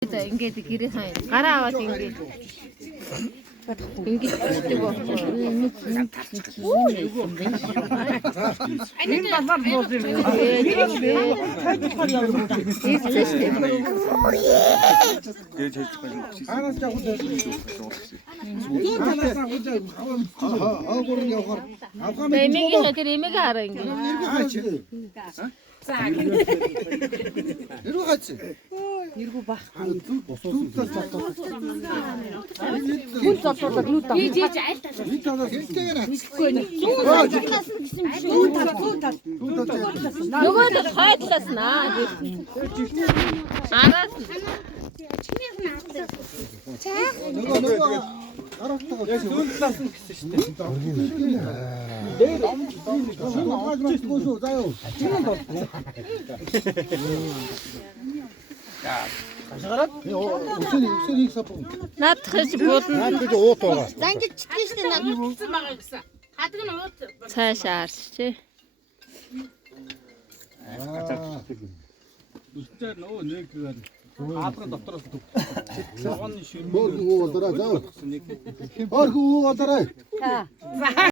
Ингээд гэрээ хаа. Гараа аваад ингээд. Ингээд хийдэг байхгүй. Энэ балар бод юм. Гэж хэлж байна. Араас жаахан Эмэгийн тэр эмэгээ хараа ингээд. Ирүү хац. Иргүү бах. Зүгтээс татдаг. Хүн зодуулаад нүд тав. Жиж айлтаа. Энэ талаас хэлтэйгээр Ихгүй нэ. Нөгөө нь хойдлоос наа. Араас нөгөө гараалтаа Зүүн талаас нь гэсэн шүү дээ. дээр амжиж гүйсүү заяа. Үсэнийг сапон. наадах болно. Наад гэж уут байгаа. За ингэж читгэж штэ над. Хадаг нь уут цаашаа харч. Үстэй нөгөө нэг хаалгын дотроос цогооны ширмээ. Бөөгөө болдороо заа. Нэг Орхоо болдороо. За.